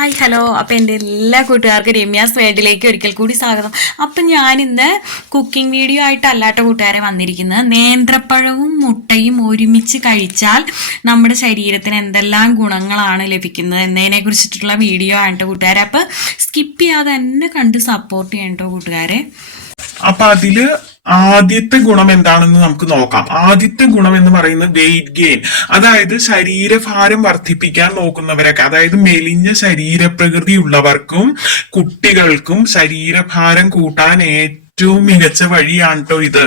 Hi hello. അപ്പോൾ എൻ്റെ എല്ലാ കൂട്ടുകാർക്കും രമ്യാസ് വേൾഡിലേക്ക് ഒരിക്കൽ കൂടി സ്വാഗതം. അപ്പം ഞാനിന്ന് കുക്കിംഗ് വീഡിയോ ആയിട്ടല്ലാട്ടോ കൂട്ടുകാരെ വന്നിരിക്കുന്നത്. നേന്ത്രപ്പഴവും മുട്ടയും ഒരുമിച്ച് കഴിച്ചാൽ നമ്മുടെ ശരീരത്തിന് എന്തെല്ലാം ഗുണങ്ങളാണ് ലഭിക്കുന്നത് എന്നതിനെ കുറിച്ചിട്ടുള്ള വീഡിയോ ആയിട്ടോ കൂട്ടുകാരെ. അപ്പോൾ സ്കിപ്പ് ചെയ്യാതെ തന്നെ കണ്ട് സപ്പോർട്ട് ചെയ്യട്ടോ കൂട്ടുകാരെ. അപ്പൊ അതില് ആദ്യത്തെ ഗുണം എന്താണെന്ന് നമുക്ക് നോക്കാം. ആദ്യത്തെ ഗുണം എന്ന് പറയുന്നത് വെയിറ്റ് ഗെയിൻ, അതായത് ശരീരഭാരം വർദ്ധിപ്പിക്കാൻ നോക്കുന്നവരൊക്കെ, അതായത് മെലിഞ്ഞ ശരീരപ്രകൃതി ഉള്ളവർക്കും കുട്ടികൾക്കും ശരീരഭാരം കൂട്ടാൻ ഏറ്റവും മികച്ച വഴിയാണ് കേട്ടോ ഇത്.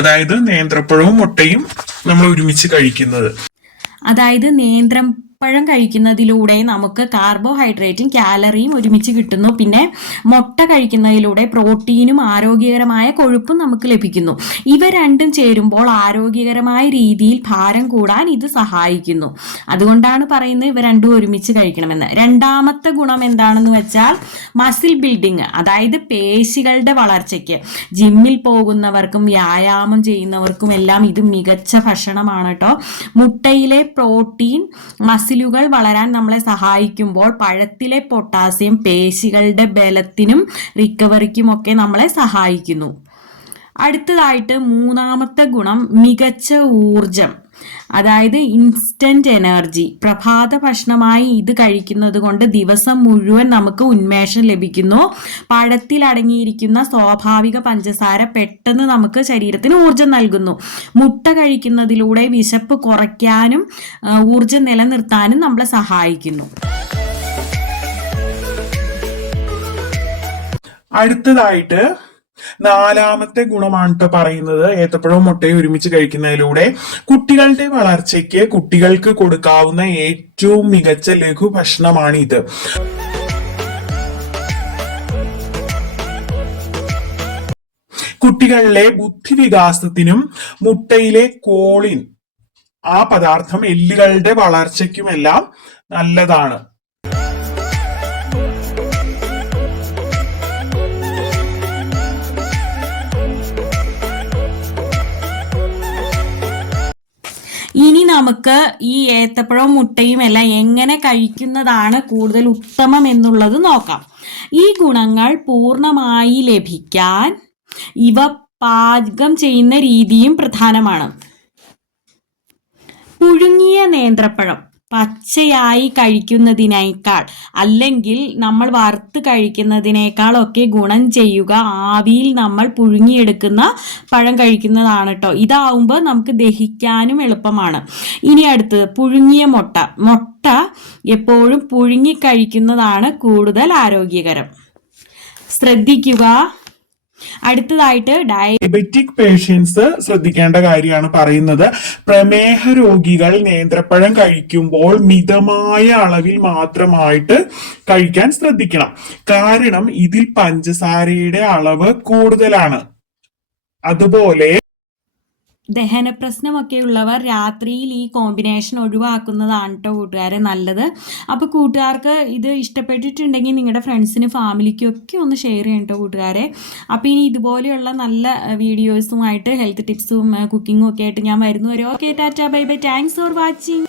അതായത് നേന്ത്രപ്പഴവും മുട്ടയും നമ്മൾ ഒരുമിച്ച് കഴിക്കുന്നത്. അതായത് പഴം കഴിക്കുന്നതിലൂടെ നമുക്ക് കാർബോഹൈഡ്രേറ്റും കാലറിയും ഒരുമിച്ച് കിട്ടുന്നു. പിന്നെ മുട്ട കഴിക്കുന്നതിലൂടെ പ്രോട്ടീനും ആരോഗ്യകരമായ കൊഴുപ്പും നമുക്ക് ലഭിക്കുന്നു. ഇവ രണ്ടും ചേരുമ്പോൾ ആരോഗ്യകരമായ രീതിയിൽ ഭാരം കൂടാൻ ഇത് സഹായിക്കുന്നു. അതുകൊണ്ടാണ് പറയുന്നത് ഇവ രണ്ടും ഒരുമിച്ച് കഴിക്കണമെന്ന്. രണ്ടാമത്തെ ഗുണം എന്താണെന്ന് വെച്ചാൽ മസിൽ ബിൽഡിങ്, അതായത് പേശികളുടെ വളർച്ചയ്ക്ക്. ജിമ്മിൽ പോകുന്നവർക്കും വ്യായാമം ചെയ്യുന്നവർക്കും എല്ലാം ഇത് മികച്ച ഭക്ഷണമാണ് കേട്ടോ. മുട്ടയിലെ പ്രോട്ടീൻ മസിലുകൾ വളരാൻ നമ്മളെ സഹായിക്കുമ്പോൾ പഴത്തിലെ പൊട്ടാസ്യം പേശികളുടെ ബലത്തിനും റിക്കവറിക്കുമൊക്കെ നമ്മളെ സഹായിക്കുന്നു. അടുത്തതായിട്ട് മൂന്നാമത്തെ ഗുണം മികച്ച ഊർജം, അതായത് ഇൻസ്റ്റന്റ് എനർജി. പ്രഭാത ഭക്ഷണമായി ഇത് കഴിക്കുന്നത് കൊണ്ട് ദിവസം മുഴുവൻ നമുക്ക് ഉന്മേഷം ലഭിക്കുന്നു. പഴത്തിൽ അടങ്ങിയിരിക്കുന്ന സ്വാഭാവിക പഞ്ചസാര പെട്ടെന്ന് നമുക്ക് ശരീരത്തിന് ഊർജം നൽകുന്നു. മുട്ട കഴിക്കുന്നതിലൂടെ വിശപ്പ് കുറയ്ക്കാനും ഊർജം നിലനിർത്താനും നമ്മളെ സഹായിക്കുന്നു. അടുത്തതായിട്ട് നാലാമത്തെ ഗുണമാണ് പറയുന്നത് ഏത്തപ്പഴവും മുട്ടയും ഒരുമിച്ച് കഴിക്കുന്നതിലൂടെ കുട്ടികളുടെ വളർച്ചയ്ക്ക് കുട്ടികൾക്ക് കൊടുക്കാവുന്ന ഏറ്റവും മികച്ച ലഘു ഭക്ഷണമാണ് ഇത്. കുട്ടികളിലെ ബുദ്ധിവികാസത്തിനും മുട്ടയിലെ കോളിൻ ആ പദാർത്ഥം എല്ലുകളുടെ വളർച്ചയ്ക്കുമെല്ലാം നല്ലതാണ്. ഇനി നമുക്ക് ഈ ഏത്തപ്പഴവും മുട്ടയും എല്ലാം എങ്ങനെ കഴിക്കുന്നതാണ് കൂടുതൽ ഉത്തമം എന്നുള്ളത് നോക്കാം. ഈ ഗുണങ്ങൾ പൂർണ്ണമായി ലഭിക്കാൻ ഇവ പാചകം ചെയ്യുന്ന രീതിയും പ്രധാനമാണ്. പുഴുങ്ങിയ നേന്ത്രപ്പഴം പച്ചയായി കഴിക്കുന്നതിനേക്കാൾ അല്ലെങ്കിൽ നമ്മൾ വറുത്ത് കഴിക്കുന്നതിനേക്കാളൊക്കെ ഗുണം ചെയ്യുക ആവിയിൽ നമ്മൾ പുഴുങ്ങിയെടുക്കുന്ന പഴം കഴിക്കുന്നതാണ് കേട്ടോ. ഇതാവുമ്പോൾ നമുക്ക് ദഹിക്കാനും എളുപ്പമാണ്. ഇനി അടുത്തത് പുഴുങ്ങിയ മുട്ട എപ്പോഴും പുഴുങ്ങി കഴിക്കുന്നതാണ് കൂടുതൽ ആരോഗ്യകരം. ശ്രദ്ധിക്കുക. അടുത്തതായിട്ട് ഡയബറ്റിക് പേഷ്യൻസ് ശ്രദ്ധിക്കേണ്ട കാര്യമാണ് പറയുന്നത്. പ്രമേഹ രോഗികൾ നേന്ത്രപ്പഴം കഴിക്കുമ്പോൾ മിതമായ അളവിൽ മാത്രമായിട്ട് കഴിക്കാൻ ശ്രദ്ധിക്കണം. കാരണം ഇതിൽ പഞ്ചസാരയുടെ അളവ് കൂടുതലാണ്. അതുപോലെ ദഹന പ്രശ്നമൊക്കെ ഉള്ളവർ രാത്രിയിൽ ഈ കോമ്പിനേഷൻ ഒഴിവാക്കുന്നതാണ് കേട്ടോ കൂട്ടുകാരെ നല്ലത്. അപ്പോൾ കൂട്ടുകാർക്ക് ഇത് ഇഷ്ടപ്പെട്ടിട്ടുണ്ടെങ്കിൽ നിങ്ങളുടെ ഫ്രണ്ട്സിന് ഫാമിലിക്കും ഒക്കെ ഒന്ന് ഷെയർ ചെയ്യണം കേട്ടോ കൂട്ടുകാരെ. അപ്പോൾ ഇനി ഇതുപോലെയുള്ള നല്ല വീഡിയോസുമായിട്ട് ഹെൽത്ത് ടിപ്സും കുക്കിങ്ങും ഒക്കെ ആയിട്ട് ഞാൻ വരുന്നു. Okay, Tata, bye bye, thanks for watching.